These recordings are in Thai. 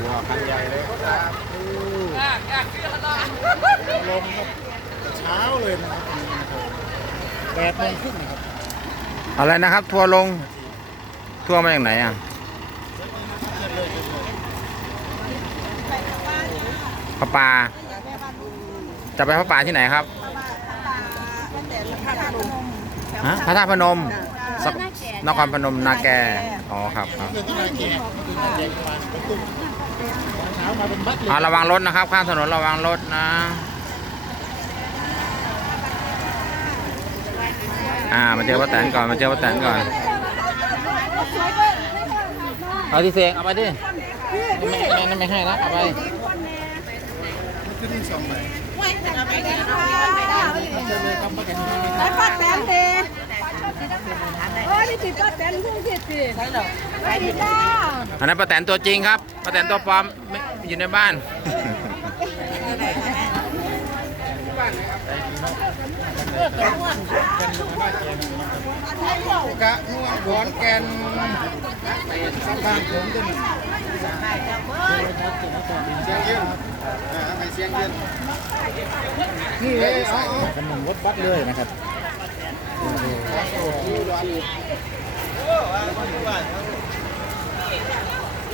หัวคันใหญ่เลยครับโอ้ลงครับเช้าเลยนะครับวันนี้นะครับแปดโมงครึ่งนะครับอะไรนะครับ ทัวร์ลง ทัวร์มาจากไหนอะพระป่าจะไปพระป่าที่ไหนครับฮะพระธาตุพนมสักนครพนมนาแกอ๋อครับครับ เรื่องที่นาแกที่นาแกประมาณเป็นตุ้มตอนเช้ามาเป็นบัสเลยอ่าระวังรถนะครับ ข้ามถนนระวังรถนะอ่ามาเจอป้าแตนก่อนมาเจอป้าแตนก่อนเอาที่เสกเอาไปดิไม่ไม่ไม่ไม่ให้นะเอาไปขึ้นสองใบไปปัดแตนเด เออนี่ติดปัดแตนพุ่งสิสิใช่หรอไปดีจ้าอันนั้นป้าแตนตัวจริงครับป้าแตนตัวปลอมไม่อยู่ในบ้านกะนัวขอนแกนสังขารผมด้วยเสียงเย็นไปเสียงเย็นนี่เลยเอาขนมรถบัสเลยนะครับ น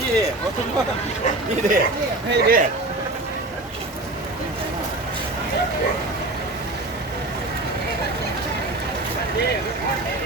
ี่ดิรถทุกคนนี่ดินี่เด็กนี่เด็ก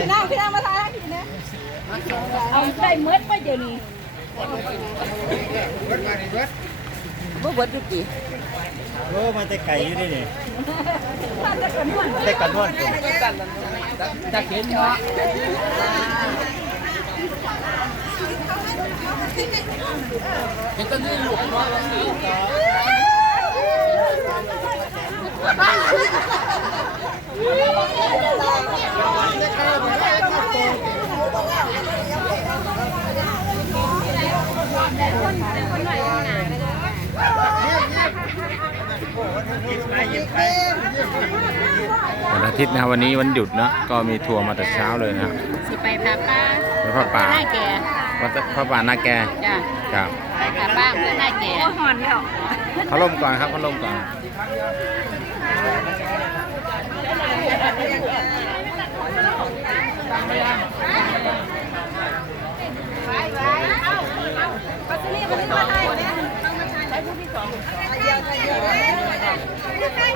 พี่น้องพี่น้องมาทานให้กินนะเอาได้เมื่อไปเดี๋ยวนี้เบิดมาดิเบิดบ่เบิดอยู่กี่โอ้มาแต่ไก่อยู่นี่นี่แต่กันนวดจะเห็นเนาะวัน อาทิตย์นะครับวันนี้วันหยุดนะก็มีทัวร์มาแต่เช้าเลยนะครับสิไปพาป้าไปพระป่าหน้าแก่วัดพระป่านาแกจ้ะครับไปพาป้าเพื่อหน้าแก่หอนแล้วเขาล่มก่อนครับเขาล่มก่อน ปัสสาวะมันมาไทยเนี่ยใช้ผู้ที่สองเดียวไทยเดียวไทย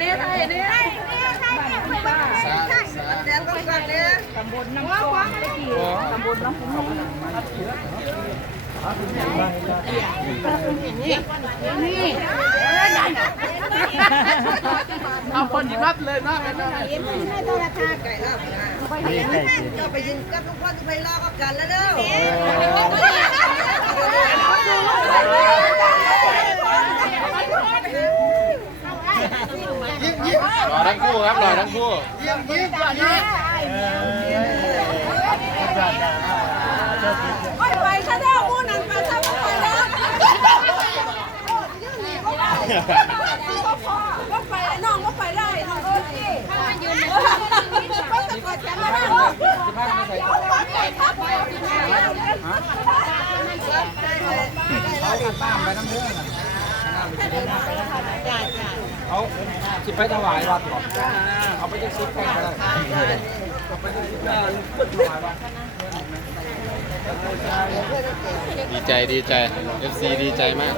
เนี่ยไทยเนี่ยแดนก็กันเนี่ยตำบลน้ำก้อนตะกี้ตำบลน้ำพุงนี่นี่เอาคนที่รับเลยนะเอ็มไม่ต้องราคาไก่แล้วก็ไปยิงกับลูกพ่อที่ไปลอกกันแล้วเด้อรอทั้งคู่ครับรอทั้งคู่ ไปไปซะแล้วมูนั่นไปซะไปแล้วก็ไปน้องก็ไปได้น้องเออสิถ้ามันยืนก็จะกดกันแล้วไปครับไปเอาสิไปถวายวัดบอเอาไปจะซิปแป้งก็ได้เอาไปจะซิปแป้งพุทธถวายวัด ดีใจดีใจ FC ดีใจมาก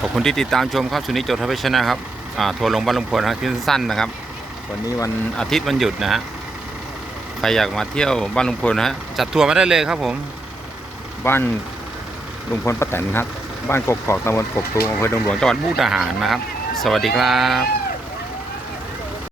ขอบคุณที่ติดตามชมครับ สุนิจดทเพชนะครับทัวร์ลงบ้านลุงพลนะที่สั้นๆนะครับ วันนี้วันอาทิตย์วันหยุดนะฮะ ใครอยากมาเที่ยวบ้านลุงพลนะฮะจัดทัวร์มาได้เลยครับผม บ้านลุงพลป้าแตนครับ บ้านกกอกตำบลกกตูมอำเภอดงหลวงจังหวัดมุกดาหารนะครับ สวัสดีครับ